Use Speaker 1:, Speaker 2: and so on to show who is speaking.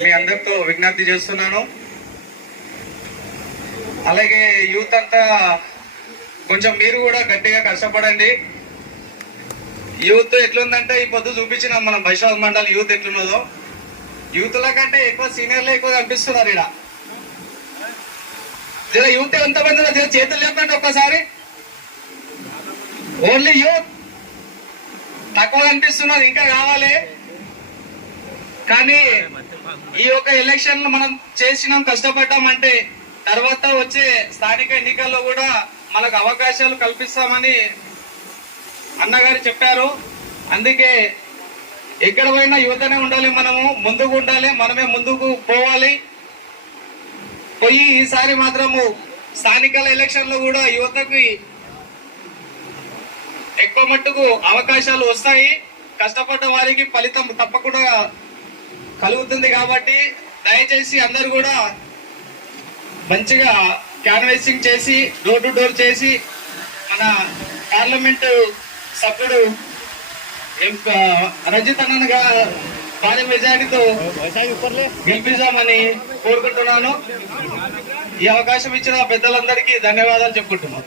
Speaker 1: మీ అందరితో విజ్ఞప్తి చేస్తున్నాను. అలాగే యూత్ అంతా కొంచెం మీరు కూడా గట్టిగా కష్టపడండి. యూత్ ఎట్లుందంటే ఈ పొద్దు చూపించినాం మనం వైశాఖ మండలి యూత్ ఎట్లున్నదో. యూత్ల కంటే ఎక్కువ సీనియర్లు ఎక్కువ కనిపిస్తున్నారు ఇక్కడ జర యూత్ ఎంతమంది జర చేతులు లేపండి ఒక్కసారి. Only youth. తక్కువ కనిపిస్తున్నారు ఇంకా కావాలి కానీ ఈ యొక్క ఎలక్షన్లు మనం చేసినాం కష్టపడ్డామంటే తర్వాత వచ్చే స్థానిక ఎన్నికల్లో కూడా మనకు అవకాశాలు కల్పిస్తామని అన్నగారు చెప్పారు. అందుకే ఎక్కడ పోయినా యువతనే ఉండాలి మనము ముందుకు ఉండాలి మనమే ముందుకు పోవాలి. పోయి ఈసారి మాత్రము స్థానికల ఎలక్షన్లో కూడా యువతకి ఎక్కువ మట్టుకు అవకాశాలు వస్తాయి. కష్టపడ్డ వారికి ఫలితం తప్పకుండా కలుగుతుంది కాబట్టి దయచేసి అందరు కూడా మంచిగా క్యాన్వైసింగ్ చేసి డోర్ టు డోర్ చేసి మన పార్లమెంటు సభ్యుడు రంజిత్ అన్న భారీ మెజారిటీతో గెలిపిస్తామని కోరుకుంటున్నాను. ఈ అవకాశం ఇచ్చిన పెద్దలందరికీ ధన్యవాదాలు చెప్పుకుంటున్నాను.